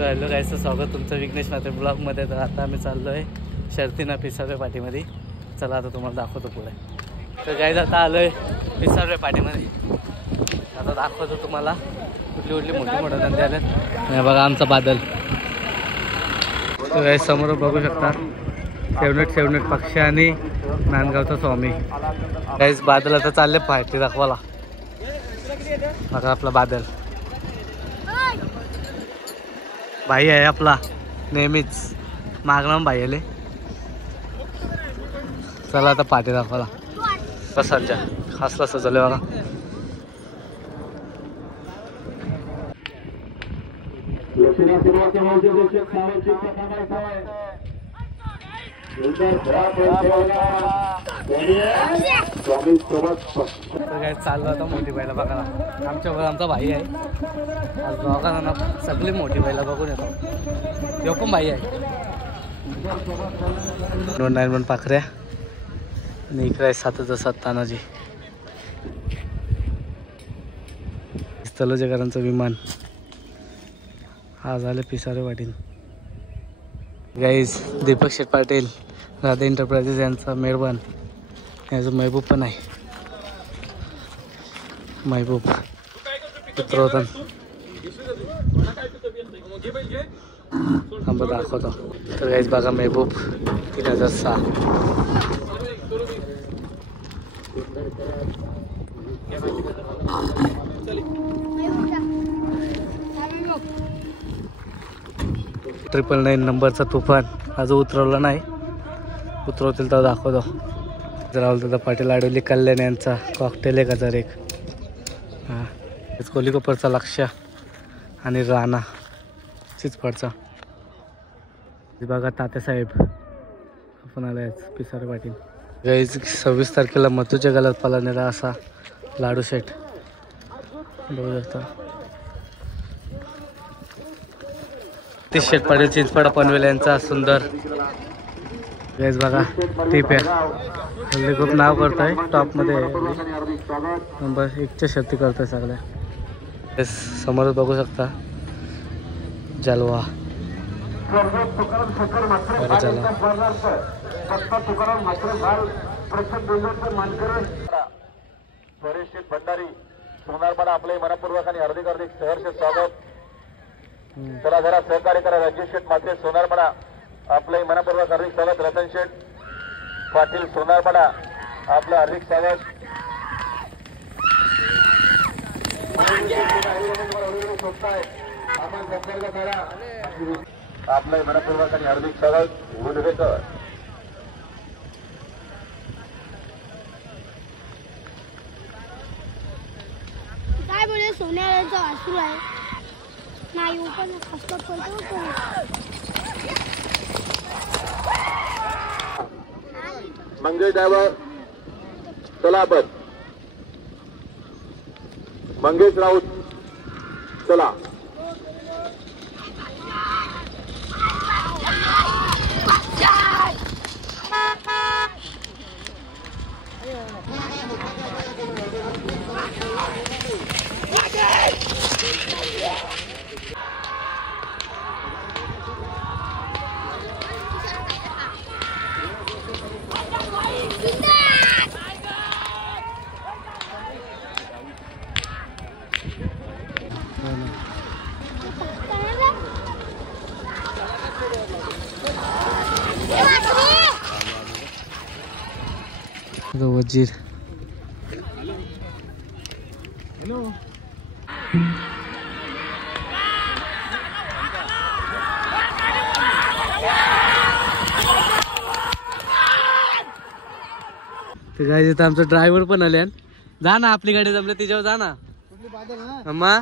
Hello गाईचं स्वागत तुमचं विघ्नेश नाते ब्लॉगमध्ये. तर आता आम्ही चाललो आहे शर्तीना पिसारे पाटीमध्ये. चला आता तुम्हाला दाखवतो पुढे. तर गाईज आता आलो आहे पिसारे पाटीमध्ये. आता दाखवतो तुम्हाला कुठली कुठली मोठी मोठं धंदे आले. नाही बघा आमचा बादल. तर गाईज समोर बघू शकता सेवनेट पक्ष आणि नांदगावचा स्वामी. गाईज बादल आता चालले पार्टी दाखवायला. बघा आपला बादल भाई आहे आपला नेहमीच मागणार भाई आले. चला आता पाठी दाखवायला. बसांच्या खासला सजवले बघा. काय चाललो आता मोठी बैला बघायला. आमच्यावर आमचा भाई आहे. आज दोघांना सगळी मोठी बैला बघून येतो. तो पण भाई आहे. 291 पाखऱ्या आणि इकडे 7,7 तानाजी. तलोजेकरांचं विमान आज आले पिसारे पाटील. गाईज दीपक शेठ पाटील राधा एंटरप्राइजेस यांचा मेहरबान. याचं महबूब पण आहे. महबूब चित्रवतन आंबा दाखवतो. तर गाईज बघा महबूब 3006. $999 नंबरचा तुफान अजून उतरवला नाही. उतरवतील तर दाखवतो. राहुलदादा पाटील आडवली कल्याण यांचा कॉकटेल 1001. हां कोलीकोपरचा लक्ष आणि राणा चिचपडचा. बघा तात्यासाहेब आपण आला आहे पिसारे पाटील. गाईज 26 तारखेला मथुच्या गलात पाला असा लाडू शेठ बघू शकता. ते शेठ पाटील चिंचपाडा पनवेल यांचा सुंदर. गाईज बघा टिप आहे. हल्ली खूप नाव करतोय टॉपमध्ये. नंबर 1च्या शर्ती करतोय सगळ्या. समोर बघू शकता जलवा. भंडारी सोनारपाडा आपले मनपूर्वक आणि हार्दिक सहर्ष स्वागत. चला जरा सहकार्य करा. राजेश शेठ मात्रे सोनारपाडा आपले मनपूर्वक हार्दिक स्वागत. रतन शेठ पाटील सोनारपाडा आपलं हार्दिक स्वागत. आपलं मनपूर्वक आणि हार्दिक स्वागत. उदवेकर काय बोले सोन्याचा वासरू आहे. नाही पण हसपट करतो. मंगेश ड्रायव्हर चला. मंगेश राऊत चला. वजीर ते गाडी तर आमचा ड्रायव्हर पण आले. जा ना आपली गाडी जमलं तिच्यावर जा ना. अम्मा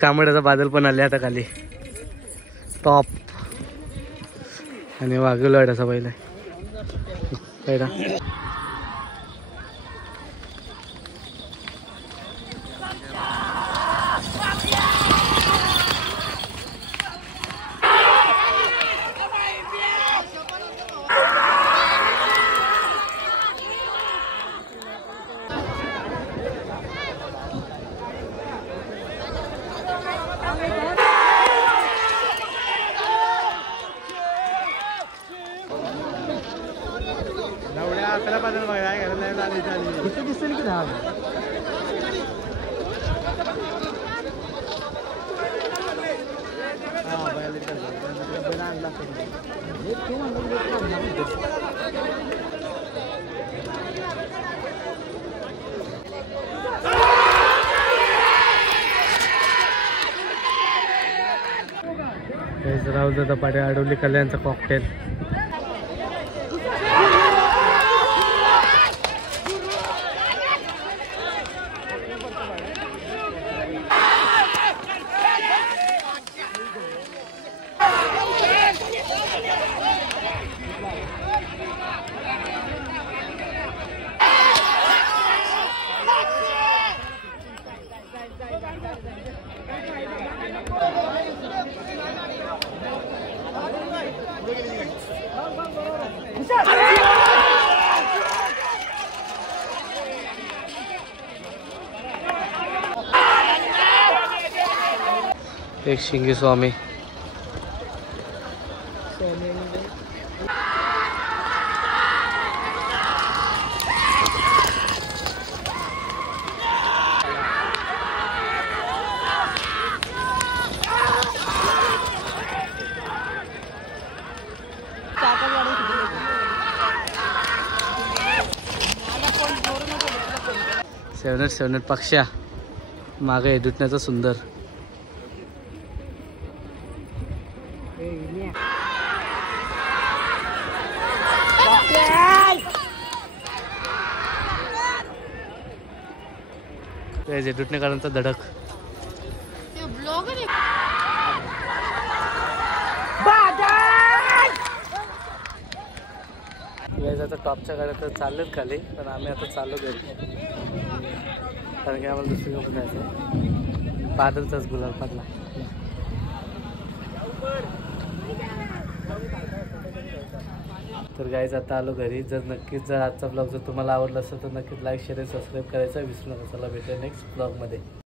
कांबड्याचा बादल पण आले आता खाली. टॉप आणि वाघेलवाड्याचा पहिला पहिला. दिसेल की नाही राहुल दादा पाटील आडवली कल्याणचा कॉकटेल. एक शिंगे स्वामी. सेवन पक्षा मागे दुटण्याचा सुंदर. दुटणेकरांचा धडक. आता टॉपच्या गाड्या तर चाललेत खाली, पण आम्ही आता चालू गेलो कारण की आम्हाला दुसरी गोष्ट जायचं. बादलचाच गुलाल पडला. तर गाईज आता आलो घरी. जर आजचा ब्लॉग जर तुम्हाला आवडला असेल तर नक्कीच लाईक शेअर सबस्क्राईब करायचा विसरू नका. चला भेटूया नेक्स्ट ब्लॉगमध्ये.